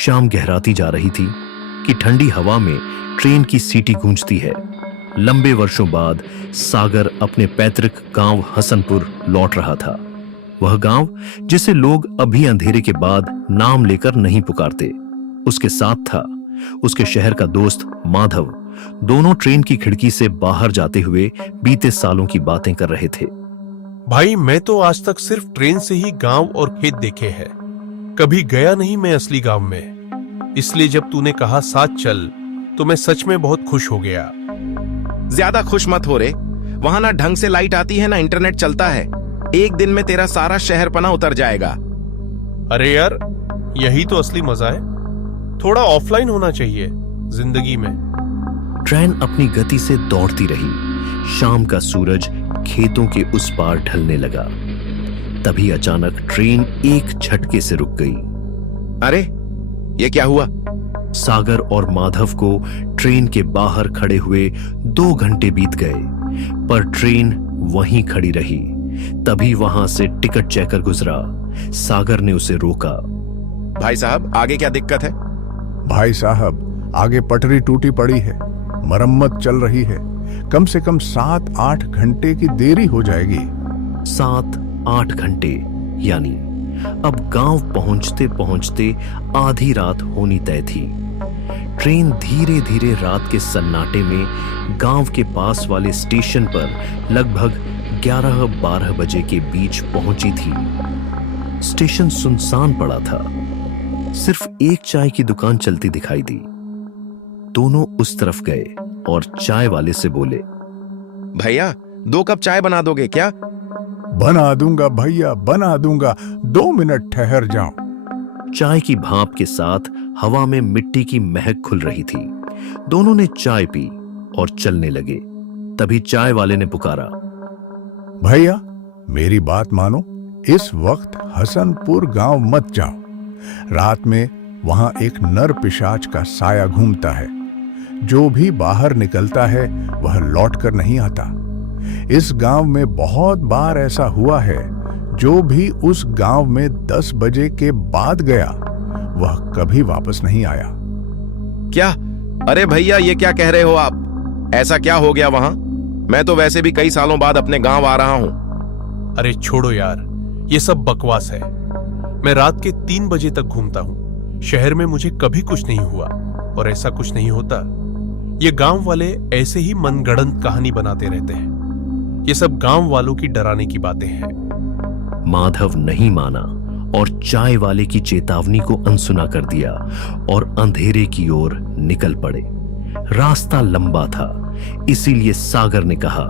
शाम गहराती जा रही थी कि ठंडी हवा में ट्रेन की सीटी गूंजती है। लंबे वर्षों बाद सागर अपने पैतृक गांव हसनपुर लौट रहा था। वह गांव जिसे लोग अभी अंधेरे के बाद नाम लेकर नहीं पुकारते। उसके साथ था उसके शहर का दोस्त माधव। दोनों ट्रेन की खिड़की से बाहर जाते हुए बीते सालों की बातें कर रहे थे। भाई, मैं तो आज तक सिर्फ ट्रेन से ही गांव और खेत देखे हैं। कभी गया नहीं मैं असली गांव में। इसलिए जब तूने कहा साथ चल तो मैं सच में बहुत खुश हो गया। ज्यादा खुश मत हो रे। वहां ना ढंग से लाइट आती है ना इंटरनेट चलता है। एक दिन में तेरा सारा शहरपना उतर जाएगा। अरे यार, यही तो असली मजा है। थोड़ा ऑफलाइन होना चाहिए जिंदगी में। ट्रेन अपनी गति से दौड़ती रही। शाम का सूरज खेतों के उस पार ढलने लगा। तभी अचानक ट्रेन एक झटके से रुक गई। अरे ये क्या हुआ? सागर और माधव को ट्रेन के बाहर खड़े हुए 2 घंटे बीत गए, पर ट्रेन वहीं खड़ी रही। तभी वहां से टिकट चेकर गुजरा। सागर ने उसे रोका। भाई साहब, आगे क्या दिक्कत है? भाई साहब, आगे पटरी टूटी पड़ी है, मरम्मत चल रही है। कम से कम 7-8 घंटे की देरी हो जाएगी। 7-8 घंटे यानी अब गांव पहुंचते पहुंचते आधी रात होनी तय थी। ट्रेन धीरे धीरे रात के सन्नाटे में गांव के पास वाले स्टेशन पर लगभग 11-12 बजे के बीच पहुंची थी। स्टेशन सुनसान पड़ा था। सिर्फ एक चाय की दुकान चलती दिखाई दी। दोनों उस तरफ गए और चाय वाले से बोले, भैया 2 कप चाय बना दोगे क्या? बना दूंगा भैया, बना दूंगा। 2 मिनट ठहर जाओ। चाय की भाप के साथ हवा में मिट्टी की महक खुल रही थी। दोनों ने चाय पी और चलने लगे। तभी चाय वाले ने पुकारा, भैया मेरी बात मानो, इस वक्त हसनपुर गांव मत जाओ। रात में वहां एक नर पिशाच का साया घूमता है। जो भी बाहर निकलता है वह लौटकर नहीं आता। इस गांव में बहुत बार ऐसा हुआ है। जो भी उस गांव में 10 बजे के बाद गया वह कभी वापस नहीं आया। क्या? अरे भैया, ये क्या कह रहे हो आप? ऐसा क्या हो गया वहां? मैं तो वैसे भी कई सालों बाद अपने गांव आ रहा हूं। अरे छोड़ो यार, ये सब बकवास है। मैं रात के 3 बजे तक घूमता हूं। शहर में मुझे कभी कुछ नहीं हुआ और ऐसा कुछ नहीं होता। ये गांव वाले ऐसे ही मनगढ़ंत कहानी बनाते रहते हैं। ये सब गांव वालों की डराने की बातें हैं। माधव नहीं माना और चाय वाले की चेतावनी को अनसुना कर दिया और अंधेरे की ओर निकल पड़े। रास्ता लंबा था, इसीलिए सागर ने कहा,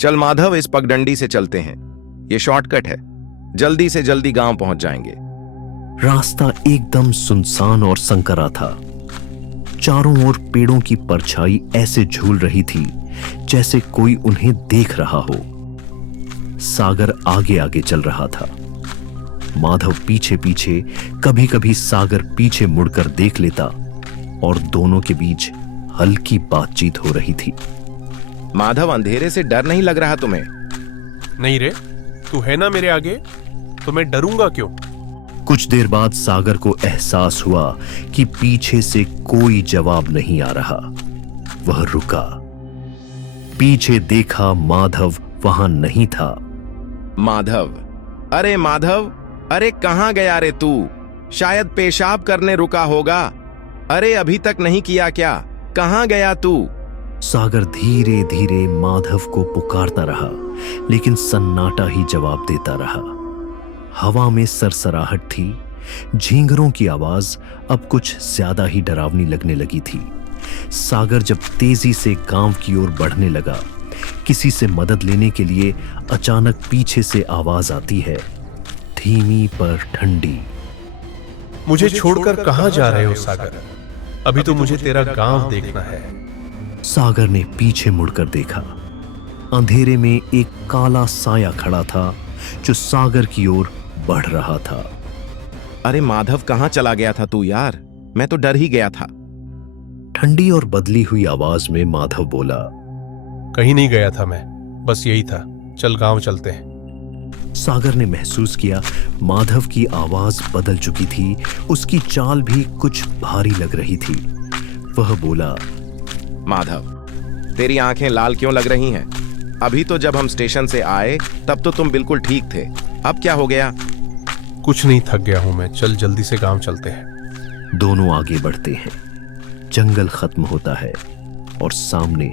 चल माधव, इस पगडंडी से चलते हैं। ये शॉर्टकट है, जल्दी से जल्दी गांव पहुंच जाएंगे। रास्ता एकदम सुनसान और संकरा था। चारों ओर पेड़ों की परछाई ऐसे झूल रही थी जैसे कोई उन्हें देख रहा हो। सागर आगे आगे चल रहा था, माधव पीछे पीछे। कभी कभी सागर पीछे मुड़कर देख लेता और दोनों के बीच हल्की बातचीत हो रही थी। माधव, अंधेरे से डर नहीं लग रहा तुम्हें? नहीं रे, तू है ना मेरे आगे, तो मैं डरूंगा क्यों? कुछ देर बाद सागर को एहसास हुआ कि पीछे से कोई जवाब नहीं आ रहा। वह रुका, पीछे देखा। माधव वहां नहीं था। माधव, अरे माधव, अरे कहां गया रे तू? शायद पेशाब करने रुका होगा। अरे अभी तक नहीं किया क्या? कहां गया तू? सागर धीरे धीरे माधव को पुकारता रहा, लेकिन सन्नाटा ही जवाब देता रहा। हवा में सरसराहट थी। झींगरों की आवाज अब कुछ ज्यादा ही डरावनी लगने लगी थी। सागर जब तेजी से गांव की ओर बढ़ने लगा, किसी से मदद लेने के लिए अचानक पीछे से आवाज आती है, धीमी पर ठंडी। मुझे छोड़कर कहां जा रहे हो सागर? अभी तो मुझे तेरा गांव देखना है। सागर ने पीछे मुड़कर देखा। अंधेरे में एक काला साया खड़ा था जो सागर की ओर बढ़ रहा था। अरे माधव, कहां चला गया था तू यार? मैं तो डर ही गया था। ठंडी और बदली हुई आवाज में माधव बोला, कहीं नहीं गया था मैं, बस यही था। चल गांव चलते हैं। सागर ने महसूस किया माधव की आवाज बदल चुकी थी, उसकी चाल भी कुछ भारी लग रही थी। वह बोला, माधव, तेरी आंखें लाल क्यों लग रही हैं? अभी तो जब हम स्टेशन से आए तब तो तुम बिल्कुल ठीक थे, अब क्या हो गया? कुछ नहीं, थक गया हूं मैं। चल जल्दी से गांव चलते हैं। दोनों आगे बढ़ते हैं। जंगल खत्म होता है और सामने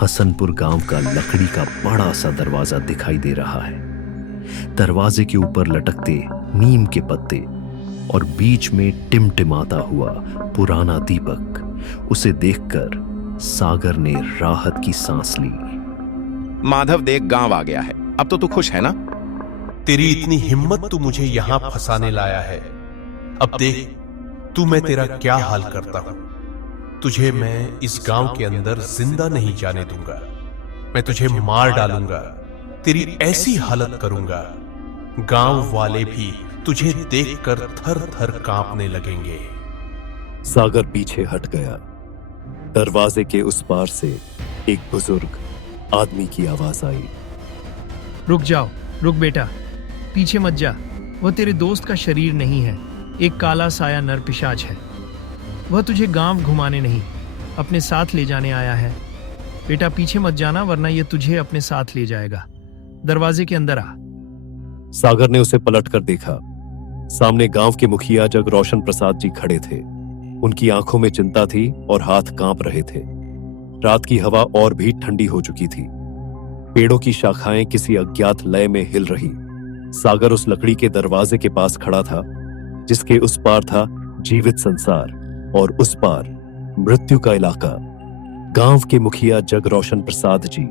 हसनपुर गांव का लकड़ी का बड़ा सा दरवाजा दिखाई दे रहा है। दरवाजे के ऊपर लटकते नीम के पत्ते और बीच में टिमटिमाता हुआ पुराना दीपक। उसे देखकर सागर ने राहत की सांस ली। माधव देख, गांव आ गया है, अब तो तू खुश है ना? तेरी इतनी हिम्मत, तू मुझे यहां फंसाने लाया है। अब देख तू मैं तेरा क्या हाल करता हूं। तुझे मैं इस गांव के अंदर जिंदा नहीं जाने दूंगा। मैं तुझे मार डालूंगा, तेरी ऐसी हालत करूंगा, गांव वाले भी तुझे देखकर थर थर कांपने लगेंगे। सागर पीछे हट गया। दरवाजे के उस पार से एक बुजुर्ग आदमी की आवाज आई। रुक जाओ, रुक बेटा, पीछे मत जा। वह तेरे दोस्त का शरीर नहीं है, एक काला साया नर पिशाच है। वह तुझे गांव घुमाने नहीं, अपने साथ ले जाने आया है। बेटा पीछे मत जाना, वरना यह तुझे अपने साथ ले जाएगा। दरवाजे के अंदर आ। सागर ने उसे पलट कर देखा। सामने गांव के मुखिया जग रोशन प्रसाद जी खड़े थे। उनकी आंखों में चिंता थी और हाथ कांप रहे थे। रात की हवा और भी ठंडी हो चुकी थी। पेड़ों की शाखाएं किसी अज्ञात लय में हिल रही। सागर उस लकड़ी के दरवाजे के पास खड़ा था, जिसके उस पार था जीवित संसार और उस पार मृत्यु का इलाका। गांव के मुखिया जग रोशन प्रसाद जी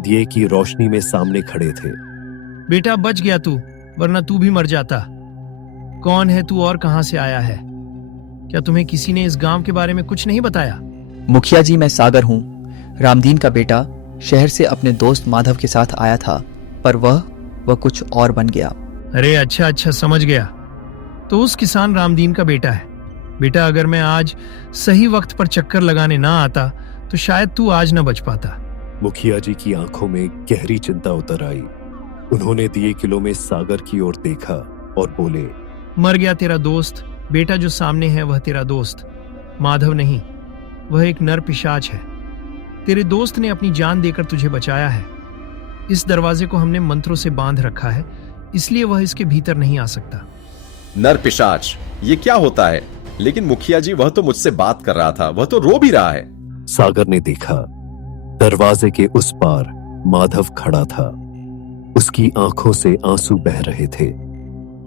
दिए की रोशनी में सामने खड़े थे। बेटा बच गया तू, वरना तू भी मर जाता। कौन है तू और कहां से आया है? क्या तुम्हें किसी ने इस गांव के बारे में कुछ नहीं बताया? मुखिया जी, मैं सागर हूँ, रामदीन का बेटा। शहर से अपने दोस्त माधव के साथ आया था, पर वह कुछ और बन गया। अरे अच्छा अच्छा, समझ गया। तो उस किसान रामदीन का बेटा है। बेटा अगर मैं आज सही वक्त पर चक्कर लगाने ना आता तो शायद तू आज ना बच पाता। मुखिया जी की आंखों में गहरी चिंता उतर आई। उन्होंने दिए किलो में सागर की ओर देखा और बोले, मर गया तेरा दोस्त। बेटा जो सामने है वह तेरा दोस्त माधव नहीं, वह एक नर पिशाच है। तेरे दोस्त ने अपनी जान देकर तुझे बचाया है। इस दरवाजे को हमने मंत्रों से बांध रखा है, इसलिए वह इसके भीतर नहीं आ सकता। नर पिशाच, ये क्या होता है? लेकिन मुखिया जी, वह तो मुझसे बात कर रहा था, वह तो रो भी रहा है। सागर ने देखा, दरवाजे के उस पार माधव खड़ा था। उसकी आंखों से आंसू बह रहे थे,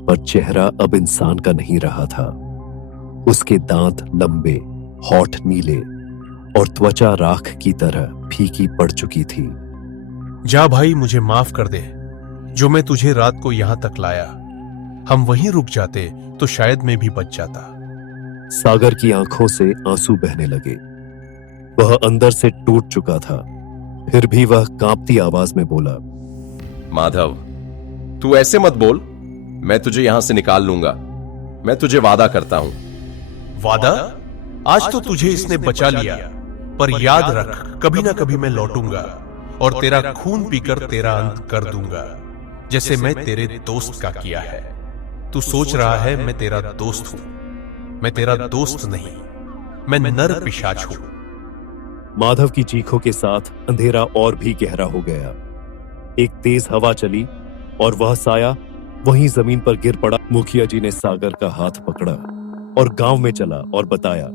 पर चेहरा अब इंसान का नहीं रहा था। उसके दांत लंबे, होठ नीले और त्वचा राख की तरह फीकी पड़ चुकी थी। जा भाई, मुझे माफ कर दे जो मैं तुझे रात को यहां तक लाया। हम वहीं रुक जाते तो शायद मैं भी बच जाता। सागर की आंखों से आंसू बहने लगे। वह अंदर से टूट चुका था, फिर भी वह कांपती आवाज में बोला, माधव, तू ऐसे मत बोल। मैं तुझे यहां से निकाल लूंगा, मैं तुझे वादा करता हूं। वादा? आज तो तुझे इसने बचा लिया, पर याद रख कभी ना कभी मैं लौटूंगा और तेरा खून पीकर तेरा अंत कर दूंगा, जैसे मैं तेरे दोस्त का किया है। तू सोच रहा है मैं तेरा दोस्त हूं, मैं तेरा दोस्त नहीं, मैं नर पिशाच हूं। माधव की चीखों के साथ अंधेरा और भी गहरा हो गया। एक तेज हवा चली और वह साया वहीं जमीन पर गिर पड़ा। मुखिया जी ने सागर का हाथ पकड़ा और गांव में चला और बताया,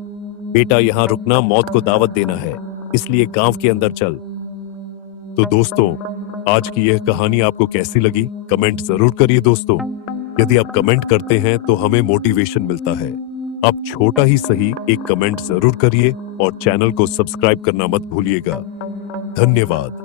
बेटा यहां रुकना मौत को दावत देना है, इसलिए गांव के अंदर चल। तो दोस्तों, आज की यह कहानी आपको कैसी लगी कमेंट जरूर करिए दोस्तों। यदि आप कमेंट करते हैं तो हमें मोटिवेशन मिलता है। आप छोटा ही सही एक कमेंट जरूर करिए और चैनल को सब्सक्राइब करना मत भूलिएगा। धन्यवाद।